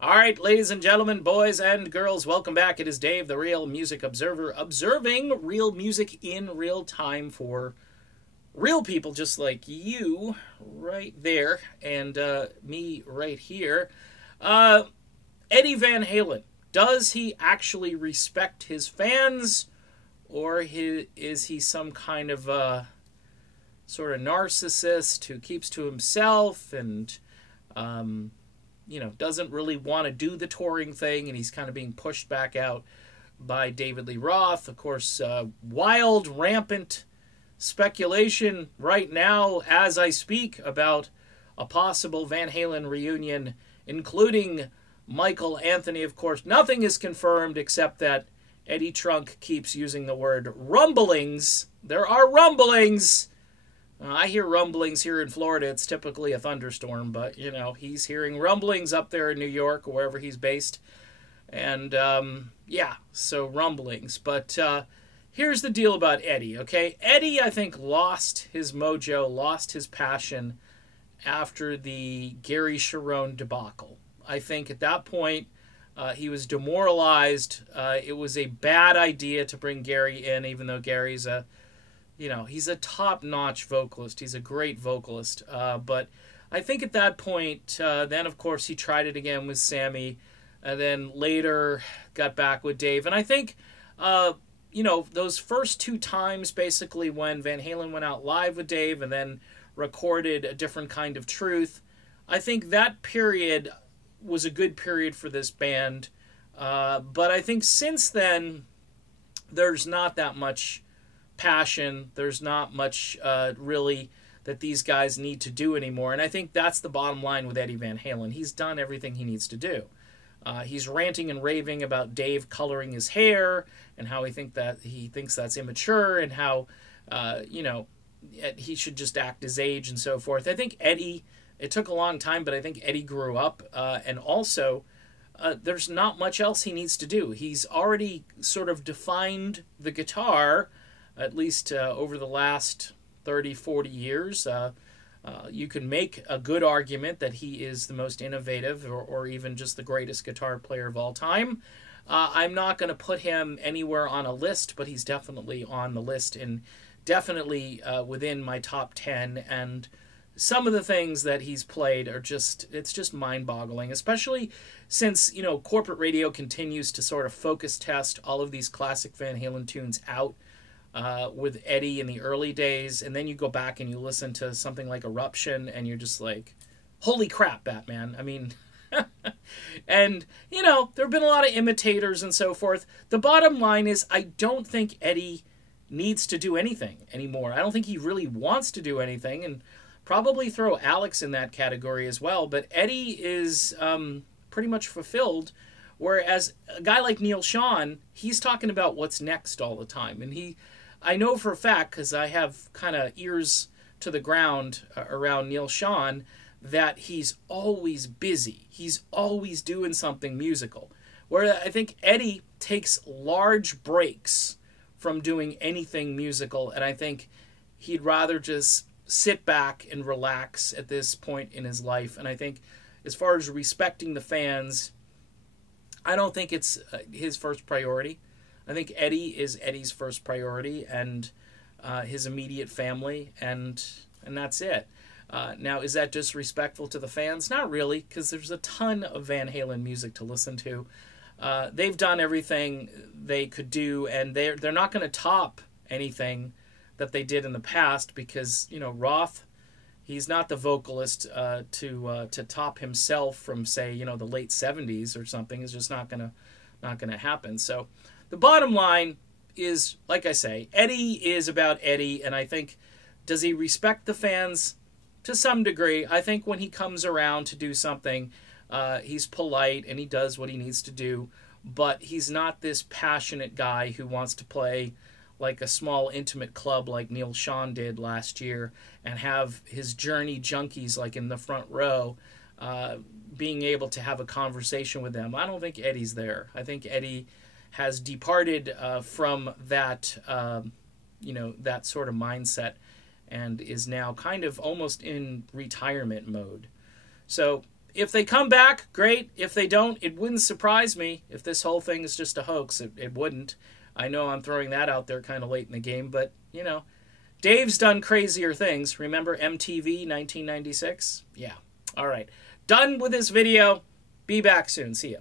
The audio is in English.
All right, ladies and gentlemen, boys and girls, welcome back. It is Dave, the Real Music Observer, observing real music in real time for real people just like you right there and me right here. Uh, Eddie Van Halen, does he actually respect his fans, or is he some kind of sort of narcissist who keeps to himself and um, doesn't really want to do the touring thing, and he's kind of being pushed back out by David Lee Roth. Of course, wild, rampant speculation right now as I speak about a possible Van Halen reunion, including Michael Anthony. Of course, nothing is confirmed except that Eddie Trunk keeps using the word rumblings. There are rumblings. I hear rumblings here in Florida. It's typically a thunderstorm, but, he's hearing rumblings up there in New York or wherever he's based. And, so rumblings. But here's the deal about Eddie, okay? Eddie, I think, lost his mojo, lost his passion after the Gary Cherone debacle. I think at that point, he was demoralized. It was a bad idea to bring Gary in, even though Gary's he's a top-notch vocalist. He's a great vocalist. But I think at that point, then, of course, he tried it again with Sammy, and then later got back with Dave. And I think, those first two times, basically, when Van Halen went out live with Dave and then recorded A Different Kind of Truth, I think that period was a good period for this band. But I think since then, there's not that much passion. There's not much really that these guys need to do anymore. And I think that's the bottom line with Eddie Van Halen. He's done everything he needs to do. He's ranting and raving about Dave coloring his hair and how he thinks that's immature and how he should just act his age and so forth. I think Eddie, it took a long time, but I think Eddie grew up, and also there's not much else he needs to do. He's already sort of defined the guitar, at least over the last 30, 40 years. You can make a good argument that he is the most innovative or even just the greatest guitar player of all time. I'm not going to put him anywhere on a list, but he's definitely on the list and definitely within my top 10. And some of the things that he's played it's just mind-boggling, especially since, corporate radio continues to sort of focus test all of these classic Van Halen tunes out with Eddie in the early days, and then you go back and you listen to something like Eruption, and you're just like, holy crap, Batman. I mean, and, there have been a lot of imitators and so forth. The bottom line is, I don't think Eddie needs to do anything anymore. I don't think he really wants to do anything, and probably throw Alex in that category as well, but Eddie is pretty much fulfilled. Whereas a guy like Neil Schon, he's talking about what's next all the time. And I know for a fact, because I have kind of ears to the ground around Neil Schon, that he's always busy. He's always doing something musical. Where I think Eddie takes large breaks from doing anything musical, and I think he'd rather just sit back and relax at this point in his life. And I think as far as respecting the fans, I don't think it's his first priority. I think Eddie is Eddie's first priority, and his immediate family, and that's it. Now, is that disrespectful to the fans? Not really, because there's a ton of Van Halen music to listen to. They've done everything they could do, and they're not going to top anything that they did in the past, because Roth, he's not the vocalist to top himself from, say, the late 70s or something. It's just not gonna happen. So the bottom line is, like I say, Eddie is about Eddie, and I think, does he respect the fans? To some degree. I think when he comes around to do something, he's polite and he does what he needs to do, but he's not this passionate guy who wants to play like a small intimate club like Neil Schon did last year and have his Journey junkies like in the front row being able to have a conversation with them. I don't think Eddie's there. I think Eddie has departed from that that sort of mindset and is now kind of almost in retirement mode. So if they come back, great. If they don't, it wouldn't surprise me if this whole thing is just a hoax. It wouldn't. I know I'm throwing that out there kind of late in the game, but, you know, Dave's done crazier things. Remember MTV 1996? Yeah. All right. Done with this video. Be back soon. See ya.